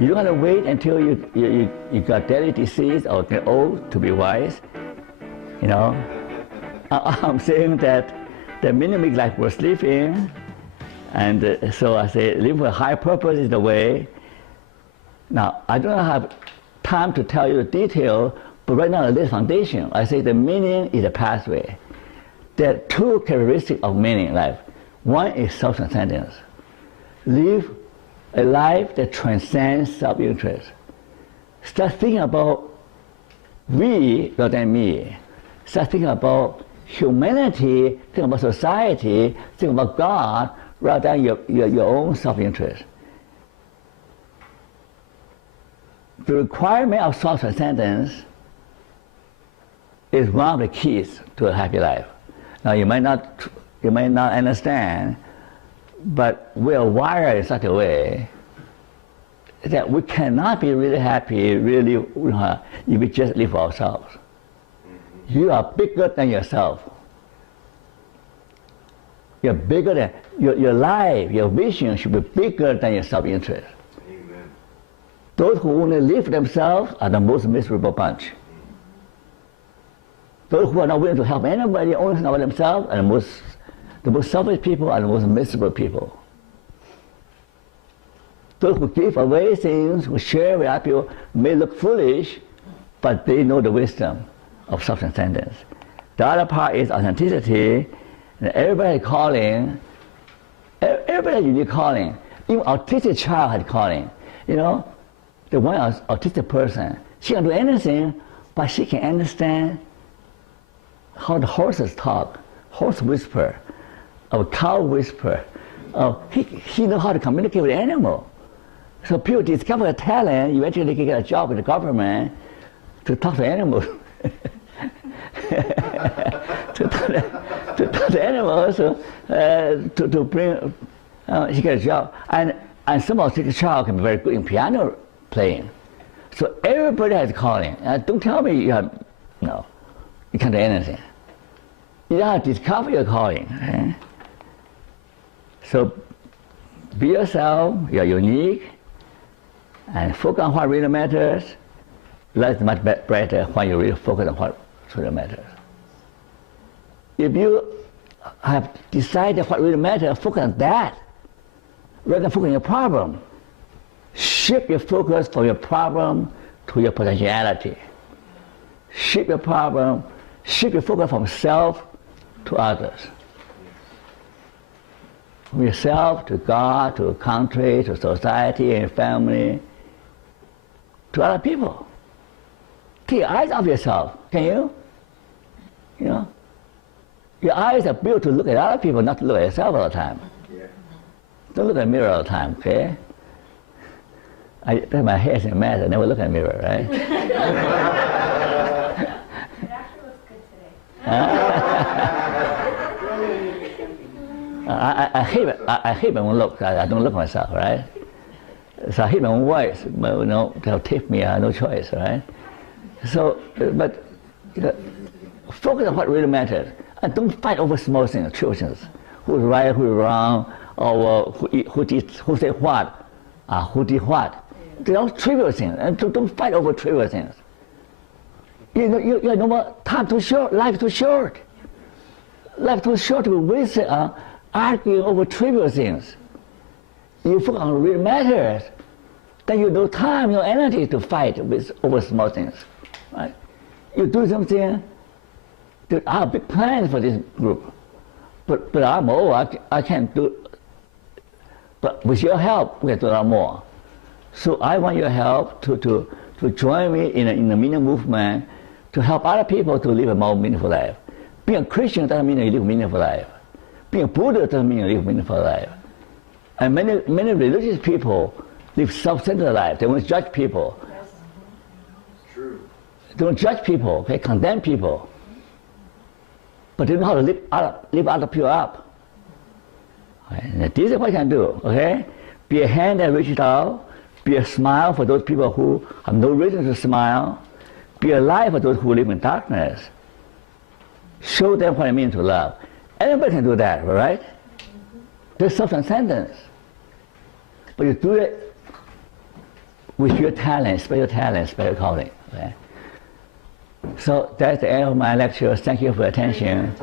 You don't have to wait until you got deadly disease or get old to be wise. You know, I'm saying that the minute make life worth living, and so I say live with a high purpose is the way. Now, I don't have time to tell you the detail, but right now this foundation, I say the meaning is a pathway. There are two characteristics of meaning in life. One is self-transcendence. Live a life that transcends self-interest. Start thinking about we rather than me. Start thinking about humanity, think about society, think about God rather than your own self-interest. The requirement of self-transcendence is one of the keys to a happy life. Now you might not understand, but we are wired in such a way that we cannot be really happy, really, if we just live for ourselves. You are bigger than yourself. You're bigger than your life, your vision should be bigger than your self-interest. Amen. Those who only live for themselves are the most miserable bunch. Those who are not willing to help anybody, only think about themselves, are the most selfish people are the most miserable people. Those who give away things, who share with other people, may look foolish, but they know the wisdom of self-transcendence. The other part is authenticity, and everybody calling, everybody has unique calling. Even autistic child had calling. You know, the one autistic person, she can do anything, but she can understand how the horses talk, horse whisper, or cow whisper. He knows how to communicate with animal. So people discover a talent, eventually they can get a job with the government to talk to animals. to talk to animals, to bring, he gets a job. And some autistic child can be very good in piano playing. So everybody has calling. Don't tell me you have, no, you can't do anything. You have to discover your calling. Right? So be yourself, you're unique, and focus on what really matters. Life is much better when you really focus on what really matters. If you have decided what really matters, focus on that, rather than focus on your problem. Shift your focus from your problem to your potentiality. Shift your problem, shift your focus from self to others. From yourself to God, to a country, to society and family, to other people. Take your eyes off yourself, can you? You know? Your eyes are built to look at other people, not to look at yourself all the time. Yeah. Don't look at the mirror all the time, okay? My hair's in a mess, I never look at the mirror, right? It actually looks good today. I hate my own look. I don't look at myself, right? So I hate my own voice. But, you know, they'll tip me. I have no choice, right? So, but you know, focus on what really matters, and don't fight over small things, trivial things. Who's right, who's wrong, or who said what, who did what. They're all trivial things, and don't fight over trivial things. You know, you have no more time too short. Life too short. Life too short to be wasted arguing over trivial things. You focus on what really matters, then you have no time, no energy to fight over small things. Right? You do something. I have big plans for this group, but I'm old. I can't do. But with your help, we can do a lot more. So I want your help to join me in the meaning movement to help other people to live a more meaningful life. Being a Christian doesn't mean you live a meaningful life. Being a Buddha doesn't mean you live a meaningful life. And many religious people live self-centered life. They want to judge people. True. They don't judge people, they condemn people. But they know how to lift other people up. Right? This is what you can do, okay? Be a hand that reaches out, be a smile for those people who have no reason to smile, be a light for those who live in darkness. Show them what it means to love. Anybody can do that, right? There's self-transcendence. But you do it with your talent, special calling. Okay? So that's the end of my lecture. Thank you for attention.